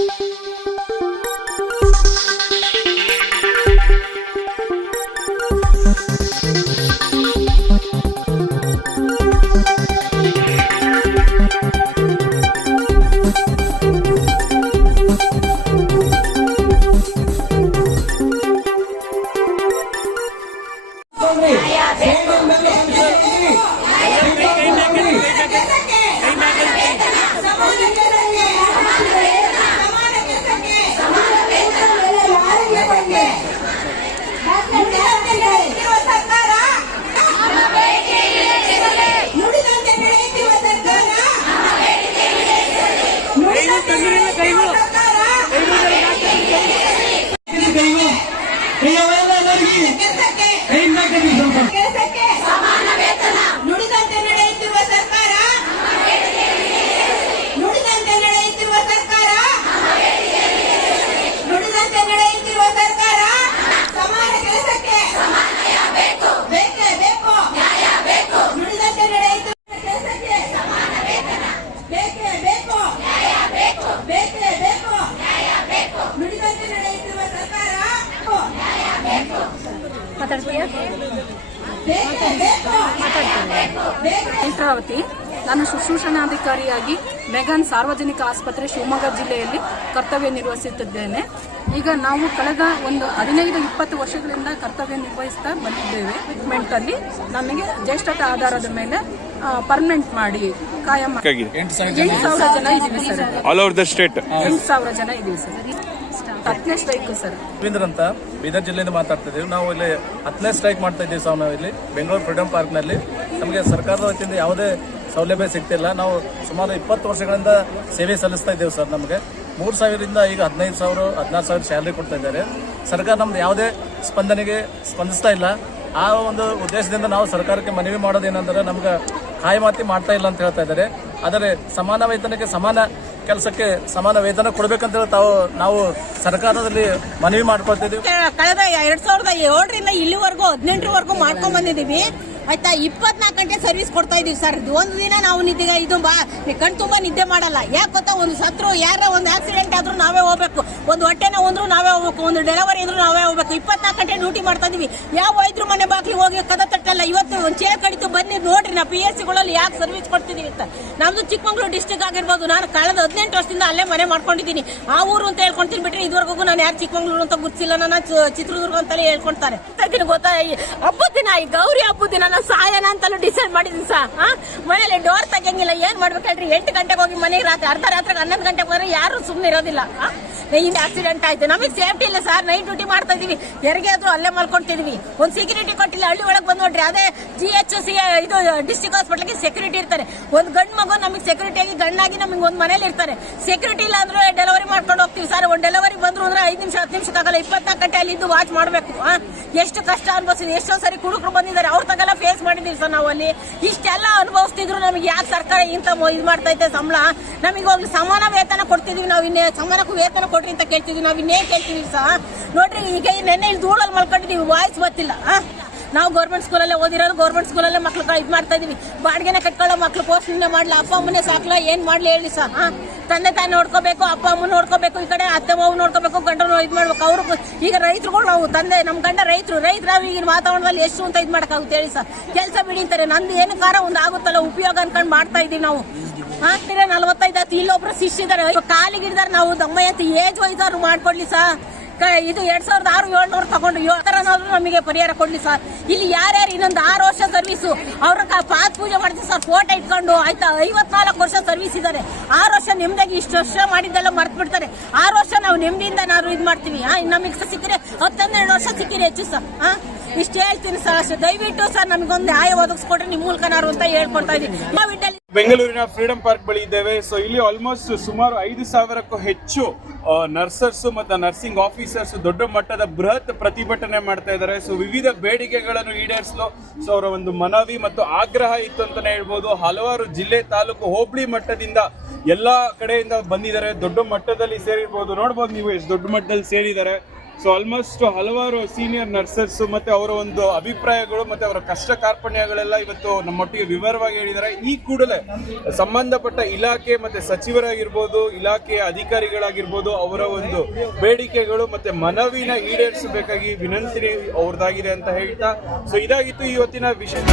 Música ¿Qué saqué? ¿Qué saqué? ಬೇಕೇ ಮಾತಾಡ್ತೀನಿ. ನೇತ್ರಾವತಿ ನಾನು ಶುಶ್ರೂಷಣಾಧಿಕಾರಿಯಾಗಿ ಮೆಗನ್ ಸಾರ್ವಜನಿಕ ಆಸ್ಪತ್ರೆ ಶಿವಮೊಗ್ಗ ಜಿಲ್ಲೆಯಲ್ಲಿ ಕರ್ತವ್ಯ ನಿರ್ವಹಿಸುತ್ತಿದ್ದೇನೆ. ಈಗ ನಾವು ಕಳೆದ ಒಂದು ಹದಿನೈದು ಇಪ್ಪತ್ತು ವರ್ಷಗಳಿಂದ ಕರ್ತವ್ಯ ನಿರ್ವಹಿಸ್ತಾ ಬಂದಿದ್ದೇವೆ. ಟ್ರೀಟ್ಮೆಂಟಲ್ಲಿ ನಮಗೆ ಜ್ಯೇಷ್ಠತೆ ಆಧಾರದ ಮೇಲೆ ಪರ್ಮನೆಂಟ್ ಮಾಡಿ ಕಾಯಂ ಎಂಟು ಸಾವಿರ ಜನ ಇದ್ದೀವಿ sir. All over the state ಎಂಟು ಸಾವಿರ ಜನ ಇದ್ದೀವಿ ಸರ್. ಹತ್ತನೇ ಸ್ಟ್ರೈಕ್ ಸರ್. ರವೀಂದ್ರ ಅಂತ ಬೀದರ್ ಜಿಲ್ಲೆಯಿಂದ ಮಾತಾಡ್ತಾ ಇದ್ದೀವಿ ನಾವು ಇಲ್ಲಿ ಹತ್ತನೇ ಸ್ಟ್ರೈಕ್ ಮಾಡ್ತಾ ಇದ್ದೀವಿ ಸರ್ ನಾವು ಇಲ್ಲಿ. ಬೆಂಗಳೂರು ಫ್ರೀಡಮ್ ಪಾರ್ಕ್ನಲ್ಲಿ ನಮಗೆ ಸರ್ಕಾರದ ವತಿಯಿಂದ ಯಾವುದೇ ಸೌಲಭ್ಯ ಸಿಗ್ತಿಲ್ಲ. ನಾವು ಸುಮಾರು ಇಪ್ಪತ್ತು ವರ್ಷಗಳಿಂದ ಸೇವೆ ಸಲ್ಲಿಸ್ತಾ ಇದ್ದೇವೆ ಸರ್ ನಮಗೆ. ಮೂರು ಸಾವಿರದಿಂದ ಈಗ ಹದಿನೈದು ಸಾವಿರ, ಹದಿನಾರು ಸಾವಿರ ಸ್ಯಾಲ್ರಿ ಕೊಡ್ತಾ ಇದ್ದಾರೆ. ಸರ್ಕಾರ ನಮ್ದು ಯಾವುದೇ ಸ್ಪಂದನೆಗೆ ಸ್ಪಂದಿಸ್ತಾ ಇಲ್ಲ. ಆ ಒಂದು ಉದ್ದೇಶದಿಂದ ನಾವು ಸರ್ಕಾರಕ್ಕೆ ಮನವಿ ಮಾಡೋದೇನೆಂದರೆ ನಮ್ಗೆ ಕಾಯಮಾತಿ ಮಾಡ್ತಾ ಇಲ್ಲ ಅಂತ ಹೇಳ್ತಾ ಇದ್ದಾರೆ. ಆದರೆ ಸಮಾನ ವೇತನಕ್ಕೆ ಸಮಾನ ಕೆಲಸಕ್ಕೆ ಸಮಾನ ವೇತನ ಕೊಡಬೇಕಂತ ತಾವು, ನಾವು ಸರ್ಕಾರದಲ್ಲಿ ಮನವಿ ಮಾಡ್ಕೊಳ್ತಿದ್ದೀವಿ. ಕಳೆದ ಎರಡ್ ಸಾವಿರದ ಏಳರಿಂದ ಇಲ್ಲಿವರೆಗೂ, ಹದಿನೆಂಟರವರೆಗೂ ಮಾಡ್ಕೊಂಡ್ ಬಂದಿದೀವಿ ಆಯ್ತಾ, ಇಪ್ಪತ್ನಾಲ್ಕು ಗಂಟೆ ಸರ್ವಿಸ್ ಕೊಡ್ತಾ ಇದೀವಿ ಸರ್. ಒಂದು ದಿನ ನಾವು ನಿದ್ದೆ ಇದು ಬಾ ಕಣ್ ತುಂಬಾ ನಿದ್ದೆ ಮಾಡಲ್ಲ. ಯಾಕೆ ಗೊತ್ತಾ, ಒಂದು ಸತ್ರು ಯಾರ ಒಂದು ಆಕ್ಸಿಡೆಂಟ್ ಆದ್ರೂ ನಾವೇ ಹೋಗ್ಬೇಕು. ಒಂದು ಹೊಟ್ಟೆನ ಒಂದ್ರು ನಾವೇ ಹೋಗ್ಬೇಕು. ಒಂದು ಡೆಲಿವರಿ ಇದ್ರು ನಾವೇ ಹೋಗ್ಬೇಕು. ಇಪ್ಪತ್ನಾಲ್ಕು ಗಂಟೆ ಡ್ಯೂಟಿ ಮಾಡ್ತಾ ಇದೀವಿ. ಯಾವ ವೈದ್ಯರು ಮನೆ ಬಾಕಿ ಹೋಗಿ ಕದ ತಟ್ಟಲ್ಲ ಇವತ್ತು ಒಂದು ಚೇರ್ ಕಡಿತು ಬನ್ನಿ, ನೋಡ್ರಿ ನಾವು ಪಿ ಎಸ್ ಸಿಗಳಲ್ಲಿ ಯಾಕೆ ಸರ್ವಿಸ್ ಕೊಡ್ತಿದ್ದೀವಿ ಅಂತ. ನಮ್ದು ಚಿಕ್ಕಮಂಗ್ಳೂರು ಡಿಸ್ಟಿಕ್ ಆಗಿರ್ಬೋದು, ನಾನು ಕಳೆದ ಹದಿನೆಂಟು ವರ್ಷದಿಂದ ಅಲ್ಲೇ ಮನೆ ಮಾಡ್ಕೊಂಡಿದ್ದೀನಿ. ಆ ಊರು ಅಂತ ಹೇಳ್ಕೊಂತೀನಿ ಬಿಟ್ರೆ ಇದುವರೆಗೂ ನಾನು ಯಾರು ಚಿಕ್ಕಮಂಗ್ಳೂರು ಅಂತ ಗೊತ್ತಿಲ್ಲ ನಾನು ಚಿತ್ರದುರ್ಗ ಅಂತಲೇ ಇದಕ್ಕಿನ ಗೊತ್ತಾ ಹಬ್ಬದ ದಿನ, ಈ ಗೌರಿ ಹಬ್ಬದ ದಿನ ನಾನು ಸಾಯನ ಅಂತಲೂ ಡಿಸೈಡ್ ಮಾಡಿದ್ದೀನಿ ಸಾ ಮನೇಲಿ ಡೋರ್ ತೆಗಿಯಂಗಿಲ್ಲ, ಏನ್ ಮಾಡ್ಬೇಕು ಹೇಳ್ರಿ? ಎಂಟು ಗಂಟೆಗೆ ಹೋಗಿ ಮನೆಗೆ ರಾತ್ರಿ, ಅರ್ಧ ರಾತ್ರಿ ಹನ್ನೊಂದು ಗಂಟೆಗೆ ಹೋದ್ರೆ ಯಾರು ಸುಮ್ಮನೆ ಇರೋದಿಲ್ಲ? ಹಿಂದೆ ಆಕ್ಸಿಡೆಂಟ್ ಆಯ್ತು. ನಮಗೆ ಸೇಫ್ಟಿ ಇಲ್ಲ ಸರ್ ನೈಟ್ ಡ್ಯೂಟಿ ಮಾಡ್ತಾ ಇದೀವಿ. ಹೆರಿಗೆ ಆದ್ರೂ ಅಲ್ಲೇ ಮಲ್ಕೊಂತಿದೀವಿ ಒಂದು ಸೆಕ್ಯೂರಿಟಿ ಕೊಟ್ಟಿಲ್ಲ, ಹಳ್ಳಿ ಒಳಗೆ ಬಂದ್ ನೋಡ್ರಿ ಅದೇ ಜಿ ಎಚ್ ಸಿ ಇದು ಡಿಸ್ಟಿಕ್ ಹಾಸ್ಪಿಟಲ್ಗೆ ಸೆಕ್ಯೂರಿಟಿ ಇರ್ತಾರೆ. ಒಂದು ಗಂಡು ಮಗು ನಮಗೆ ಸೆಕ್ಯೂರಿಟಿ ಆಗಿ ಗಂಡಾಗಿ ನಮಗೆ ಒಂದು ಮನೇಲಿ ಇರ್ತಾರೆ. ಸೆಕ್ಯೂರಿಟಿ ಇಲ್ಲ ಅಂದ್ರೆ ಡೆಲಿವರಿ ಮಾಡ್ಕೊಂಡು ಹೋಗ್ತೀವಿ ಸರ್. ಒಂದು ಡೆಲಿವರಿ ಬಂದ್ರು ಅಂದ್ರೆ ಐದು ನಿಮಿಷ, ಹತ್ತು ನಿಮಿಷಕ್ಕಾಗಲ್ಲ ಇಪ್ಪತ್ನಾಲ್ಕು ಗಂಟೆ ಅಲ್ಲಿ ಇದ್ದು ವಾಚ್ ಮಾಡಬೇಕು ಎಷ್ಟು ಕಷ್ಟ ಅನುಭವಿಸಿದ್ವಿ. ಎಷ್ಟೋ ಸರಿ ಕುಡುಕರು ಬಂದಿದ್ದಾರೆ. ಅವ್ರ ತಗೆಲ್ಲ ಫೇಸ್ ಮಾಡಿದ್ದೀವಿ ಸರ್ ನಾವು ಅಲ್ಲಿ. ಇಷ್ಟೆಲ್ಲ ಅನುಭವಿಸ್ತಿದ್ರು ನಮಗೆ ಯಾಕೆ ಸರ್ಕಾರ ಮೊ- ಇದು ಮಾಡ್ತಾ ಇದೆ ಸಂಬಳ? ನಮಗೆ ಒಂದು ಸಮಾನ ವೇತನ ಕೊಡ್ತಿದೀವಿ ನಾವು ಇನ್ನೇ. ಸಮಾನಕ್ಕೂ ವೇತನ ಕೊಡ್ರಿ ಅಂತ ಕೇಳ್ತಿದ್ವಿ. ನಾವು ಇನ್ನೇ ಕೇಳ್ತೀವಿ ಸಹ ನೋಡ್ರಿ, ಈಗ ನೆನ್ನೆ ಇಲ್ಲಿ ಧೂಳಲ್ಲಿ ಮಲ್ಕೊಂಡಿದ್ದೀವಿ ವಾಯ್ಸ್ ಗೊತ್ತಿಲ್ಲ? ನಾವು ಗೌರ್ಮೆಂಟ್ ಸ್ಕೂಲಲ್ಲೇ ಓದಿರೋದು ಗೌರ್ಮೆಂಟ್ ಸ್ಕೂಲಲ್ಲೇ ಮಕ್ಳು ಇದು ಮಾಡ್ತಾ ಇದೀವಿ. ಬಾಡಿಗೆನ ಕಟ್ಕೊಳ್ಳೋ ಮಕ್ಳು ಪೋಷಣೆ ಮಾಡಲ, ಅಪ್ಪ ಅಮ್ಮನೇ ಸಾಕ್ಲ, ಏನು ಮಾಡ್ಲಿ ಹೇಳಿ ಸರ್, ಹಾಂ? ತಂದೆ ತಾಯಿ ನೋಡ್ಕೋಬೇಕು, ಅಪ್ಪ ಅಮ್ಮ ನೋಡ್ಕೋಬೇಕು, ಈ ಕಡೆ ಅತ್ತೆ ಮಾವು ನೋಡ್ಕೋಬೇಕು ಗಂಡ್ರು ಇದು ಮಾಡ್ಬೇಕು. ಅವರು ಈಗ ರೈತರುಗಳು ನಾವು ತಂದೆ ನಮ್ಮ ಗಂಡ ರೈತರು, ರೈತರ ಈಗಿನ ವಾತಾವರಣದಲ್ಲಿ ಎಷ್ಟು ಅಂತ ಇದು ಮಾಡೋಕ್ಕಾಗುತ್ತೆ ಹೇಳಿ ಸರ್. ಕೆಲಸ ಬಿಡಿಂತಾರೆ. ನಂದು ಏನು ಕಾರ ಒಂದು ಆಗುತ್ತಲ್ಲ, ಉಪಯೋಗ ಅನ್ಕೊಂಡ್ ಮಾಡ್ತಾ ಇದೀವಿ ನಾವು. ಹಾಕ್ತಿರ ನಲ್ವತ್ತೈದು ಆಯ್ತು, ಇಲ್ಲೊಬ್ರು ಶಿಷ್ಯ ಇದ್ದಾರೆ ಕಾಲಿಗಿಡಿದಾರೆ, ನಾವು ಅಂತ ಏಜ್ ವೈಸ್ ಅವ್ರು ಮಾಡ್ಕೊಡ್ಲಿ ಸರ್. ಇದು ಎರಡ್ ಸಾವಿರದ ಆರು ಏಳ್ನೂರು ತಗೊಂಡು ನಮಗೆ ಪರಿಹಾರ ಕೊಡ್ಲಿ ಸರ್. ಇಲ್ಲಿ ಯಾರ್ಯಾರು ಇನ್ನೊಂದು ಆರು ವರ್ಷ ಸರ್ವಿಸು ಅವ್ರ ಪಾತ್ ಪೂಜೆ ಮಾಡ್ತೀವಿ ಸರ್ ಫೋಟೋ ಇಟ್ಕೊಂಡು, ಆಯ್ತಾ, ಐವತ್ನಾಲ್ಕು ವರ್ಷ ಸರ್ವಿಸ್ ಇದ್ದಾರೆ. ಆರು ವರ್ಷ ನೆಮ್ಮದಿಯಾಗಿ ಇಷ್ಟು ವರ್ಷ ಮಾಡಿದ್ದೆಲ್ಲ ಮರ್ತು ಬಿಡ್ತಾರೆ. ಆರು ವರ್ಷ ನಾವು ನೆಮ್ಮದಿಯಿಂದ ನಾವು ಇದು ಮಾಡ್ತೀವಿ. ನಮಗೆ ಸಿಕ್ಕಿದ್ರೆ ಹತ್ತೊಂದೆರಡು ವರ್ಷ ಸಿಕ್ಕಿದ್ರೆ ಹೆಚ್ಚು ಸರ್ ಹಾ ಇಷ್ಟು ಹೇಳ್ತೀನಿ ಸರ್, ಅಷ್ಟೇ. ದಯವಿಟ್ಟು ಸರ್ ನಮಗೊಂದು ನ್ಯಾಯ ಒದಗಿಸ್ಕೊಟ್ರೆ ನಿಮ್ಮ ಮೂಲಕನಾರು ಅಂತ ಹೇಳ್ಕೊಡ್ತಾ ಇದ್ದೀನಿ. ಬೆಂಗಳೂರಿನ ಫ್ರೀಡಂ ಪಾರ್ಕ್ ಬಳಿ ಇದ್ದೇವೆ. ಸೊ ಇಲ್ಲಿ ಆಲ್ಮೋಸ್ಟ್ ಸುಮಾರು ಐದು ಸಾವಿರಕ್ಕೂ ಹೆಚ್ಚು ನರ್ಸರ್ಸ್ ಮತ್ತು ನರ್ಸಿಂಗ್ ಆಫೀಸರ್ಸ್ ದೊಡ್ಡ ಮಟ್ಟದ ಬೃಹತ್ ಪ್ರತಿಭಟನೆ ಮಾಡ್ತಾ ಇದ್ದಾರೆ. ಸೊ ವಿವಿಧ ಬೇಡಿಕೆಗಳನ್ನು ಈಡೇರಿಸಲು. ಸೊ ಅವರ ಒಂದು ಮನವಿ ಮತ್ತು ಆಗ್ರಹ ಇತ್ತು ಅಂತಾನೆ ಹೇಳ್ಬೋದು. ಹಲವಾರು ಜಿಲ್ಲೆ ತಾಲೂಕು ಹೋಬಳಿ ಮಟ್ಟದಿಂದ ಎಲ್ಲ ಕಡೆಯಿಂದ ಬಂದಿದ್ದಾರೆ. ದೊಡ್ಡ ಮಟ್ಟದಲ್ಲಿ ಸೇರಿರ್ಬೋದು. ನೋಡ್ಬೋದು ನೀವು ಎಷ್ಟು ದೊಡ್ಡ ಮಟ್ಟದಲ್ಲಿ ಸೇರಿದ್ದಾರೆ. ಸೊ ಆಲ್ಮೋಸ್ಟ್ ಹಲವಾರು ಸೀನಿಯರ್ ನರ್ಸಸ್ ಮತ್ತೆ ಅವರ ಒಂದು ಅಭಿಪ್ರಾಯಗಳು ಮತ್ತೆ ಅವರ ಕಷ್ಟ ಕಾರ್ಪಣ್ಯಗಳೆಲ್ಲ ಇವತ್ತು ನಮ್ಮೊಟ್ಟಿಗೆ ವಿವರವಾಗಿ ಹೇಳಿದ್ದಾರೆ. ಈ ಕೂಡಲೇ ಸಂಬಂಧಪಟ್ಟ ಇಲಾಖೆ ಮತ್ತೆ ಸಚಿವರಾಗಿರ್ಬೋದು, ಇಲಾಖೆಯ ಅಧಿಕಾರಿಗಳಾಗಿರ್ಬೋದು, ಅವರ ಒಂದು ಬೇಡಿಕೆಗಳು ಮತ್ತೆ ಮನವಿನ ಈಡೇರಿಸಬೇಕಾಗಿ ವಿನಂತಿ ಅವ್ರದ್ದಾಗಿದೆ ಅಂತ ಹೇಳ್ತಾ. ಸೊ ಇದಾಗಿತ್ತು ಇವತ್ತಿನ ವಿಷಯ.